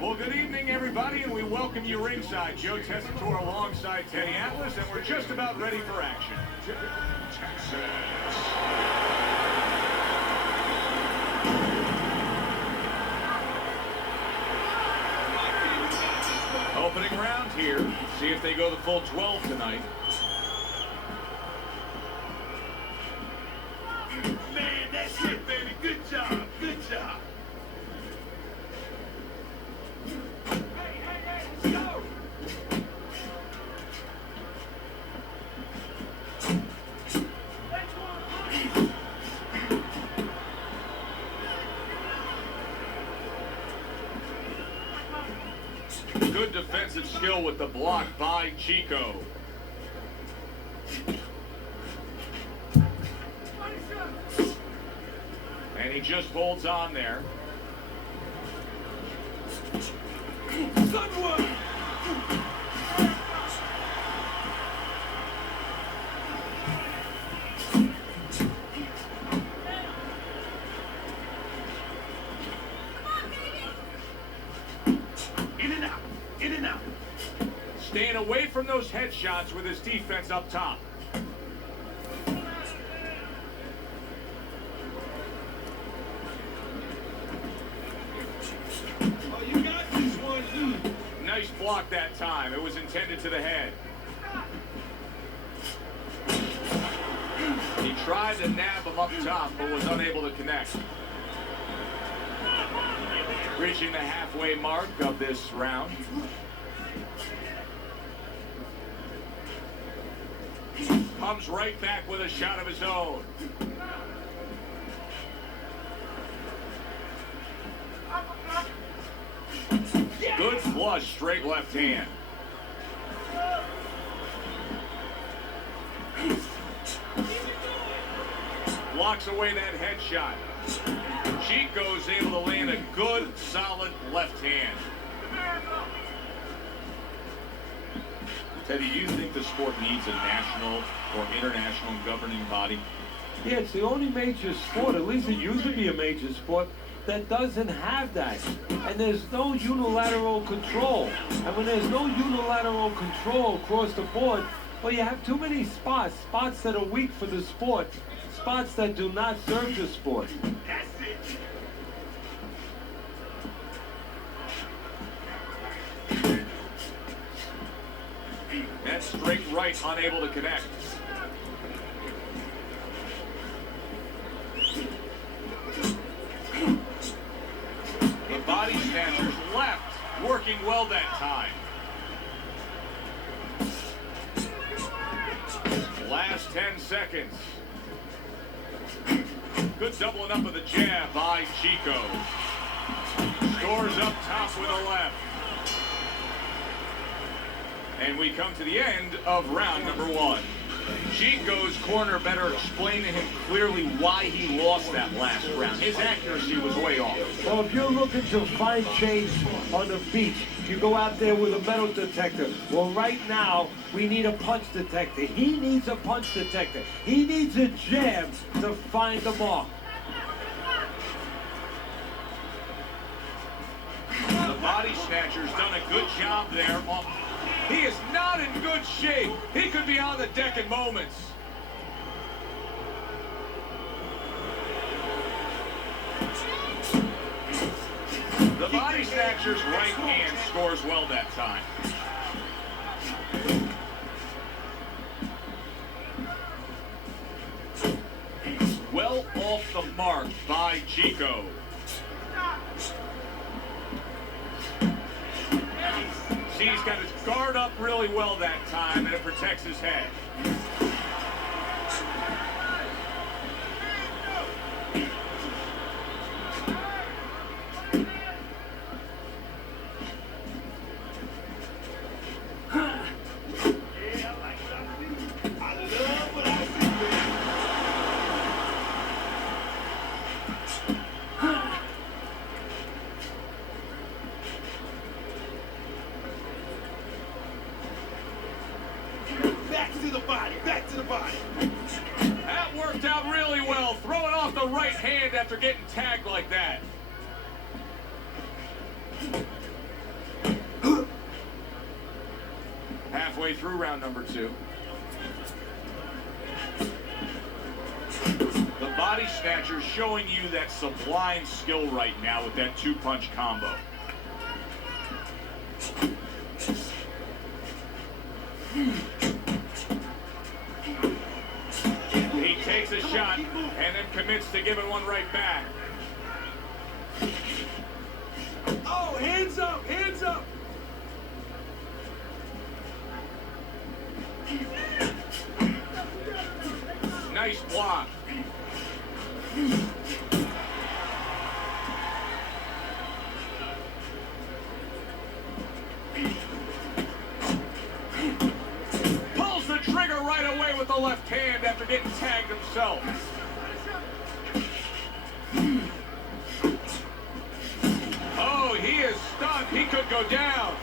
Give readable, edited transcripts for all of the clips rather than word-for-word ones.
Well, good evening, everybody, and we welcome you ringside. Joe Tessitore alongside Teddy Atlas, and we're just about ready for action. Opening round here. See if they go the full 12 tonight. Man, that's it, baby. Good job. Good job. Hey, go! Good defensive skill with the block by Chico. And he just holds on there. Good one! In and out. In and out. Staying away from those headshots with his defense up top. Oh, you got this one, dude. Nice block that time. It was intended to the head. He tried to nab him up top, but was unable to connect. Reaching the halfway mark of this round. Comes right back with a shot of his own. Good flush, straight left hand. Blocks away that headshot. Chico's able to land a good, solid left hand. Teddy, do you think the sport needs a national or international governing body? Yeah, it's the only major sport, at least it used to be a major sport, that doesn't have that. And there's no unilateral control. And when there's no unilateral control across the board, well, you have too many spots that are weak for the sport, spots that do not serve the sport. That's it. That's straight right, unable to connect. The body snatchers left, working well that time. Last 10 seconds. Good doubling up of the jab by Chico. Scores up top with a left. And we come to the end of round number one. Chico's corner better explain to him clearly why he lost that last round. His accuracy was way off. Well, if you're looking to find change on the beach, you go out there with a metal detector. Well, right now, we need a punch detector. He needs a punch detector. He needs a jab to find the mark. The body snatcher's done a good job there. He is not in good shape. He could be on the deck in moments. The body snatcher's right hand scores well that time. Well off the mark by Chico. See, he's got his guard up really well that time, and it protects his head. Back to the body. That worked out really well, throwing off the right hand after getting tagged like that. Halfway through round number 2. The body snatcher showing you that sublime skill right now with that 2-punch combo. He takes a shot and then commits to giving one right back. Oh, hands up, hands up. Nice block. Pulls the trigger right away with the left hand after getting tagged himself. Oh, he is stunned. He could go down.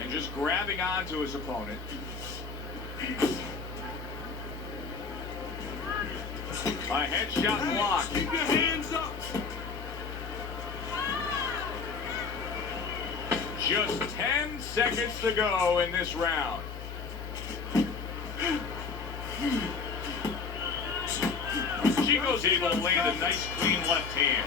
And just grabbing onto his opponent. A headshot block. Keep your hands up. Just 10 seconds to go in this round. Chico's able to land a nice clean left hand.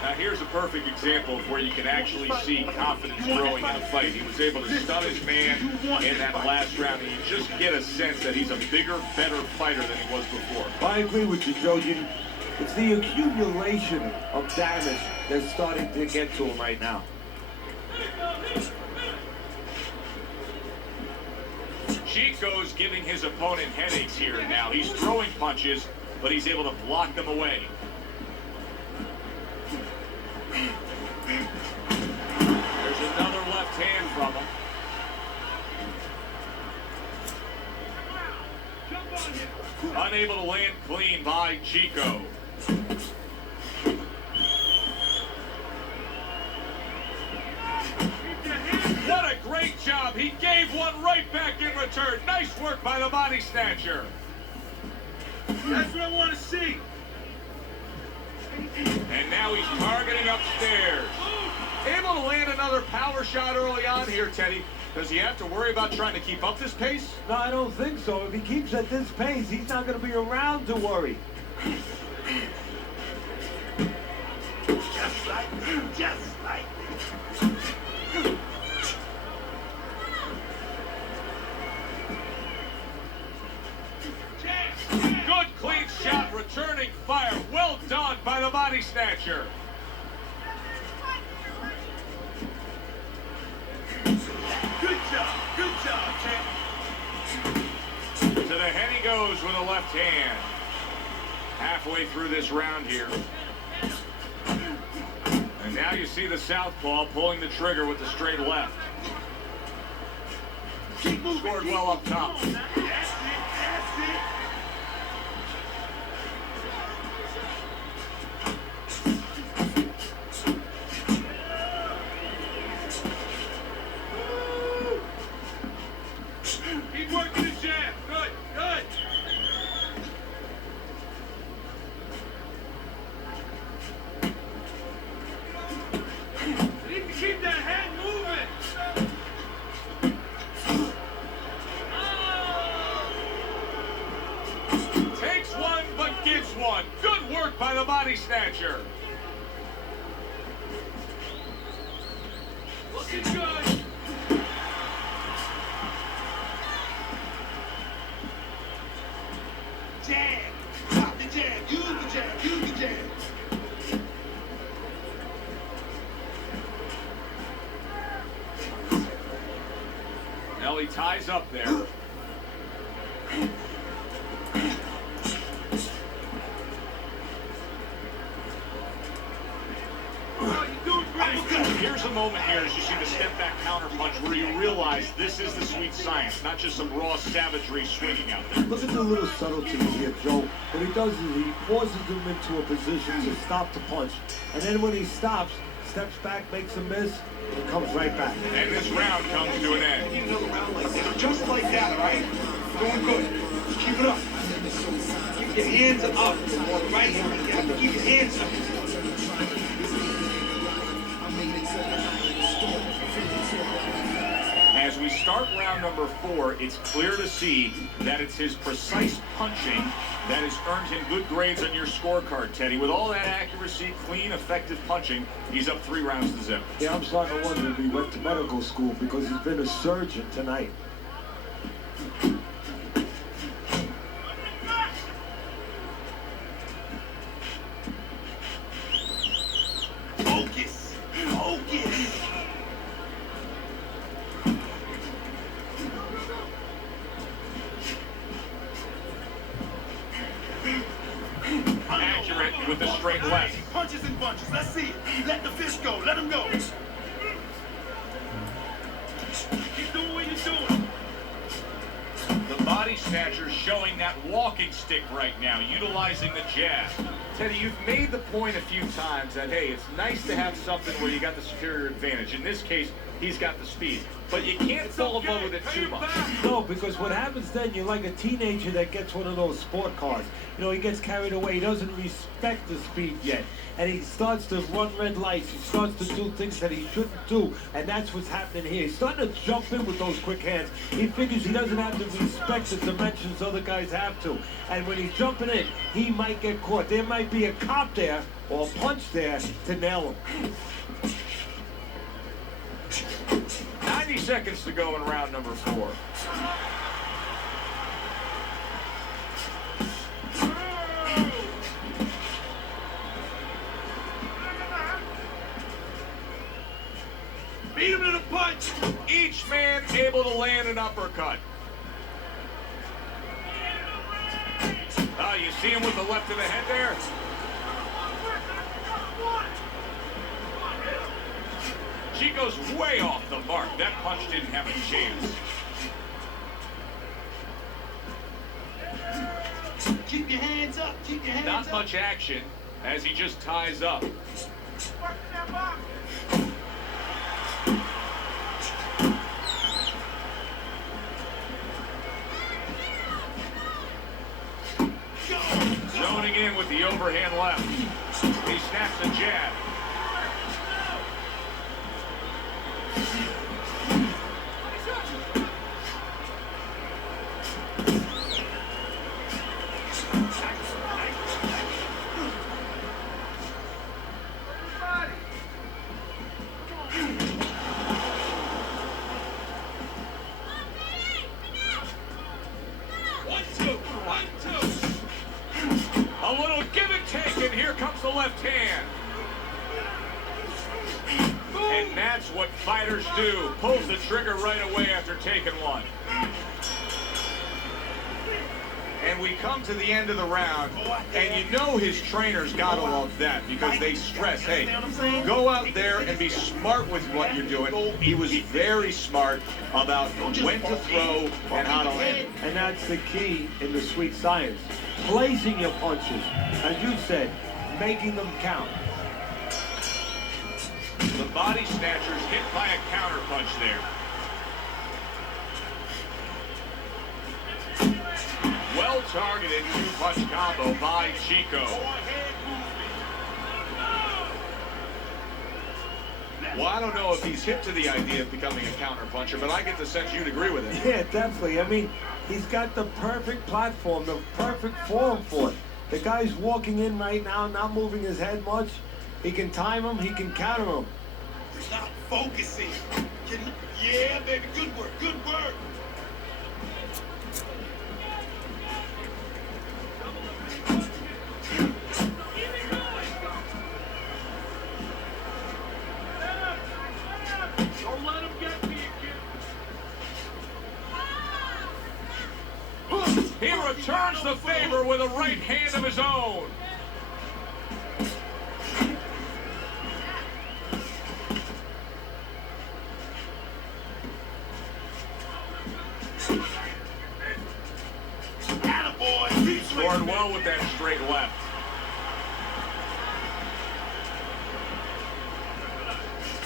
Now here's a perfect example of where you can actually see confidence growing in a fight. He was able to stun his man in that last round, and you just get a sense that he's a bigger, better fighter than he was before. I agree with you, Joe. It's the accumulation of damage that's starting to get to him right now. Chico's giving his opponent headaches here now. He's throwing punches, but he's able to block them away. There's another left hand from him. Unable to land clean by Chico. What a great job. He gave one right back in return. Nice work by the body snatcher. That's what I want to see. And now he's targeting upstairs. Able to land another power shot early on here, Teddy. Does he have to worry about trying to keep up this pace? No, I don't think so. If he keeps at this pace, he's not going to be around to worry. Just like me, just like me. Good clean shot, returning fire. Well done by the body snatcher. Good job, champ. To the head he goes with a left hand. Halfway through this round here. And now you see the southpaw pulling the trigger with the straight left. Keep moving. Scored well up top. That's it, that's it. Keep working the jab. Good, good. You need to keep that head moving. Takes one, but gives one. Good work by the body snatcher. Looking good. Jab. Stop the jab. Use the jab. Use the jab. Now he ties up there. Oh, you're doing great. Here's a moment here as you see the step back counter punch where you realize this is the sweet science, not just some raw savagery swinging out there. Look at the little subtleties here, Joe. What he does is he forces him into a position to stop the punch. And then when he stops, steps back, makes a miss, and comes right back. And this round comes to an end. your hands up, all right? You have to keep your hands up. As we start round number 4, it's clear to see that it's his precise punching that has earned him good grades on your scorecard, Teddy. With all that accuracy, clean, effective punching, he's up 3 rounds to 0. Yeah, I'm starting to wonder if he went to medical school because he's been a surgeon tonight. Focus. Focus. Accurate with the straight left. Punches and bunches. Let's see it. Let the fish go. Let him go. Keep doing what you're doing. The body snatcher showing that walking stick right now, utilizing the jab. Teddy, you've made the point a few times that, hey, it's nice to have something where you got the superior advantage. In this case, he's got the speed. But you can't fall in love with it too much. No, because what happens then, you're like a teenager that gets one of those sport cars. You know, he gets carried away. He doesn't respect the speed yet. And he starts to run red lights. He starts to do things that he shouldn't do. And that's what's happening here. He's starting to jump in with those quick hands. He figures he doesn't have to respect the dimensions other guys have to. And when he's jumping in, he might get caught. There might be a cop there or a punch there to nail him. 90 seconds to go in round number 4. Beat him in a punch. Each man able to land an uppercut. You see him with the left of the head there? Chico's way off the mark. That punch didn't have a chance. Keep your hands up. Keep your hands up. Not much action as he just ties up. Zoning in with the overhand left. He snaps a jab. A little give and take, and here comes the left hand. And that's what fighters do. Pulls the trigger right away after taking one. And we come to the end of the round, and you know his trainers gotta love that because they stress, hey, go out there and be smart with what you're doing. He was very smart about when to throw and how to land it. And that's the key in the sweet science. Placing your punches, as you said, making them count. The body snatcher's hit by a counter punch there. Well-targeted two-punch combo by Chico. Well, I don't know if he's hip to the idea of becoming a counter-puncher, but I get the sense you'd agree with it. Yeah, definitely. I mean, he's got the perfect platform, the perfect form for it. The guy's walking in right now, not moving his head much. He can time him, he can counter him. He's not focusing. Yeah, baby, good work, good work. Don't let him get me again. He returns the favor with a right hand of his own. Scored well with that straight left.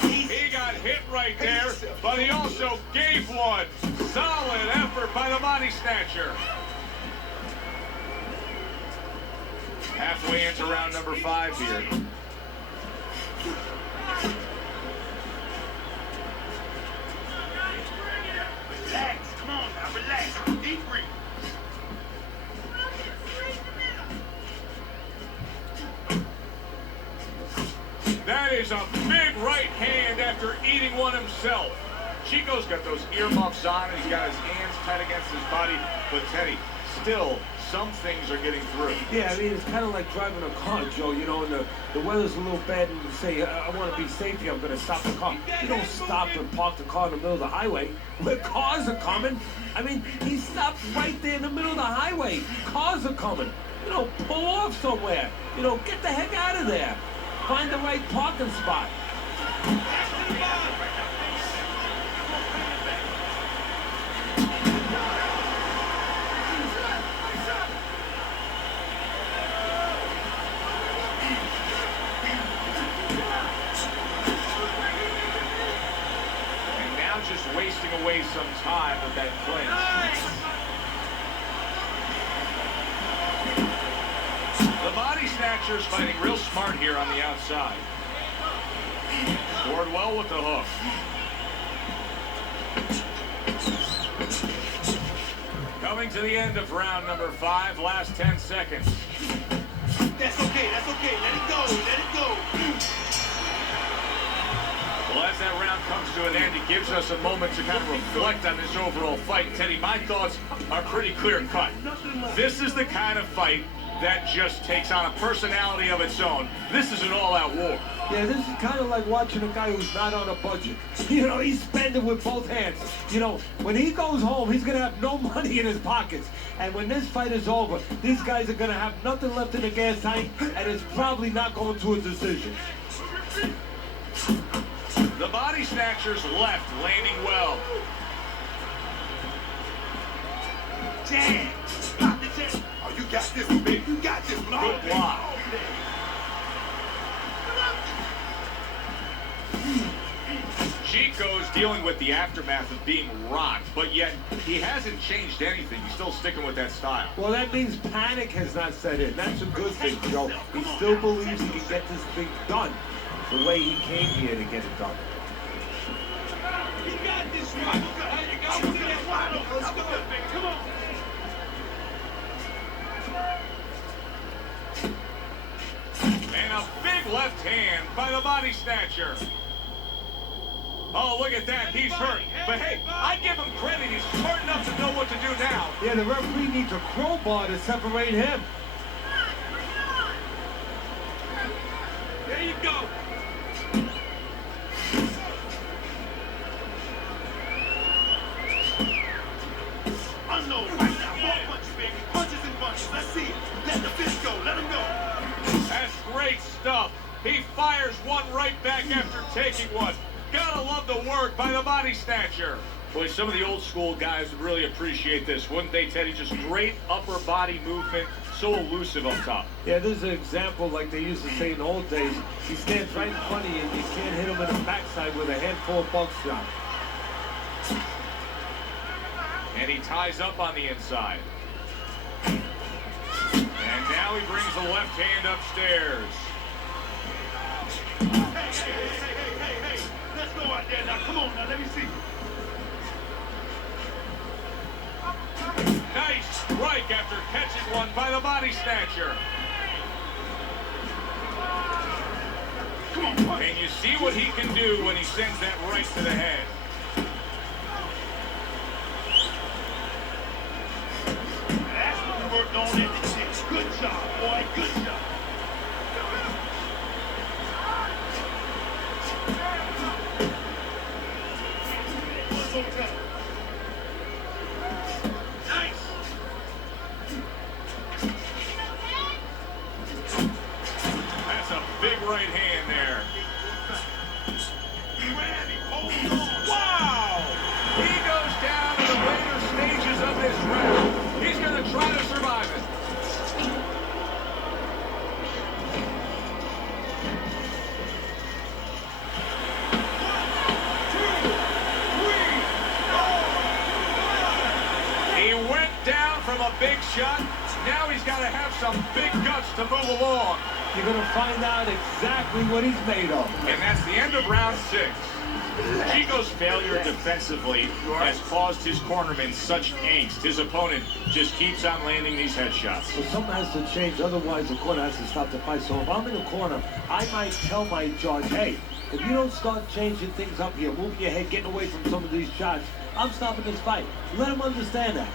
He got hit right there, but he also gave one. Solid effort by the body snatcher. Halfway into round number 5 here. Relax, come on now, relax. Deep breathe. That is a big right hand after eating one himself. Chico's got those earmuffs on and he's got his hands tight against his body. But Teddy, still, some things are getting through. Yeah, I mean, it's kind of like driving a car, Joe, you know, and the weather's a little bad and you say, I want to be safe here, I'm going to stop the car. You don't stop and park the car in the middle of the highway where cars are coming. I mean, he stopped right there in the middle of the highway. Cars are coming. You know, pull off somewhere. You know, get the heck out of there. Find the right parking spot. And now just wasting away some time with that clinch. The body snatcher's fighting real smart here on the outside. Scored well with the hook. Coming to the end of round number 5, last 10 seconds. That's okay, let it go, let it go. Well, as that round comes to an end, it gives us a moment to kind of reflect on this overall fight. Teddy, my thoughts are pretty clear-cut. This is the kind of fight that just takes on a personality of its own. This is an all-out war. Yeah, this is kind of like watching a guy who's not on a budget. You know, he's spending with both hands. You know, when he goes home, he's going to have no money in his pockets. And when this fight is over, these guys are going to have nothing left in the gas tank, and it's probably not going to a decision. The body snatcher's left, landing well. Jam! Stop the jam! Oh, you got this, baby. You got this, block. Good block. Chico's dealing with the aftermath of being rocked, but yet he hasn't changed anything. He's still sticking with that style. Well, that means panic has not set in. That's a good thing, Joe. He still believes he can get this thing done the way he came here to get it done. You got this, right? You got this. Let's go, baby. Come on. And a big left hand by the body snatcher. Oh, look at that. He's hurt. But hey, I give him credit. He's smart enough to know what to do now. Yeah, the referee needs a crowbar to separate him. There you go. Unload right now. More punches, baby. Punches and punches. Let's see it. Let the fist go. Let him go. That's great stuff. He fires one right back after taking one. Gotta love the work by the body snatcher. Boy, some of the old school guys would really appreciate this, wouldn't they, Teddy? Just great upper body movement, so elusive up top. Yeah, this is an example like they used to say in the old days. He stands right in front of you and you can't hit him in the backside with a handful of buckshot. And he ties up on the inside. And now he brings the left hand upstairs. Hey. Let's go out there now. Come on now. Let me see. Nice strike after catching one by the body snatcher. Come on, punch. And you see what he can do when he sends that right to the head. That's what we worked on in the gym. Good job, boy. Good job. One more time. Nice. That's a big right hand there. Randy, hold on. Wow! He goes down to the later stages of this round. He's going to try to survive it. He went down from a big shot Now he's got to have some big guts to move along. You're going to find out exactly what he's made of. And that's the end of round 6. Chico's failure defensively has caused his cornerman such angst. His opponent just keeps on landing these headshots. So something has to change, otherwise the corner has to stop the fight. So if I'm in the corner, I might tell my judge, hey, if you don't start changing things up here, moving your head, getting away from some of these shots, I'm stopping this fight. Let him understand that.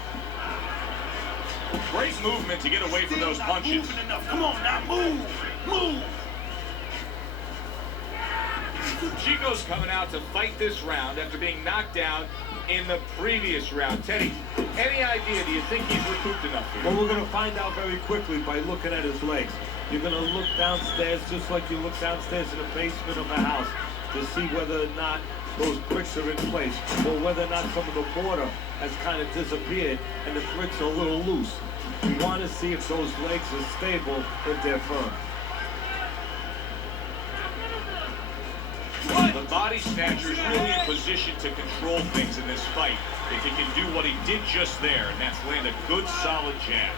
Great movement to get away from those punches. Come on now, move, move. Chico's coming out to fight this round after being knocked down in the previous round. Teddy, any idea? Do you think he's recouped enough here? Well, we're going to find out very quickly by looking at his legs. You're going to look downstairs just like you look downstairs in the basement of a house to see whether or not those bricks are in place, or whether or not some of the mortar has kind of disappeared and the bricks are a little loose. We want to see if those legs are stable, if they're firm. The body snatcher is really in position to control things in this fight if he can do what he did just there, and that's land a good, solid jab.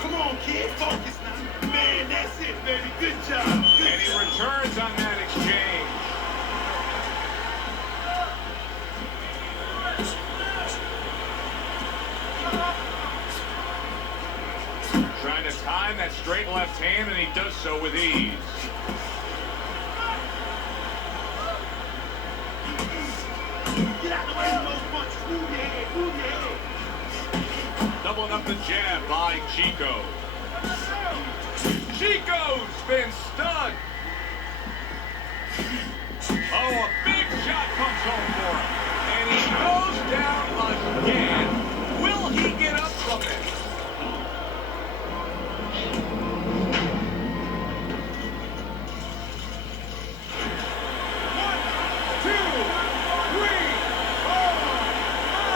Come on, kid, focus now. Man, that's it, baby. Good job. And he returns on that exchange. Trying to time that straight left hand, and he does so with ease. Get out the way of those punches. Move your head, move your head. Doubling up the jab by Chico. Chico's been stunned. Oh, a big shot comes home for him. And he goes down again. Will he get up from this?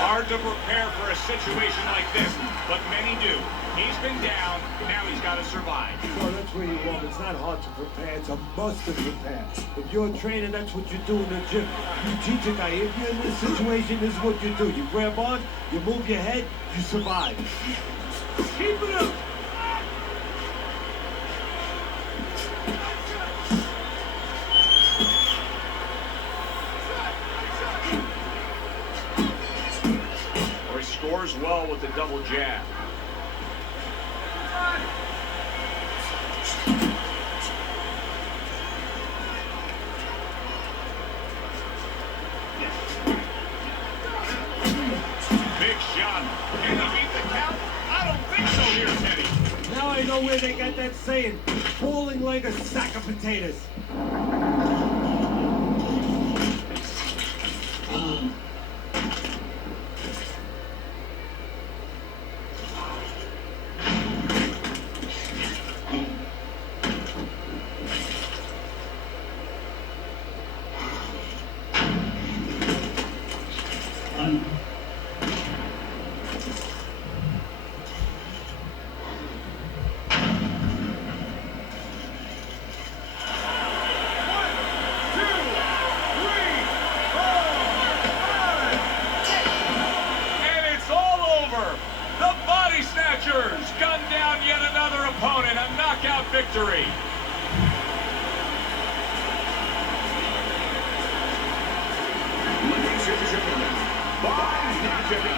Hard to prepare for a situation like this, but many do. He's been down, now he's got to survive. So that's where you're wrong. It's not hard to prepare, it's a must to prepare. If you're a trainer, that's what you do in the gym. You teach a guy, if you're in this situation, this is what you do. You grab on, you move your head, you survive. Keep it up! Scores well with the double jab. Big shot. Can he beat the count? I don't think so here, Teddy. Now I know where they got that saying, falling like a sack of potatoes. Gun down yet another opponent, a knockout victory. Ladies and gentlemen, by knockout,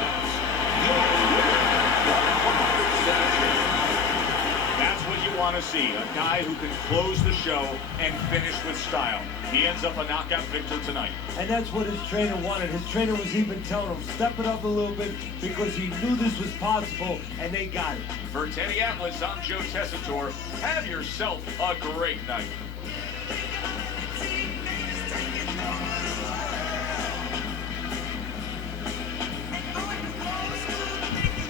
that's what you want to see, a guy who can close the show and finish with style. He ends up a knockout victor tonight. And that's what his trainer wanted. His trainer was even telling him, step it up a little bit, because he knew this was possible, and they got it. For Teddy Atlas, I'm Joe Tessitore. Have yourself a great night.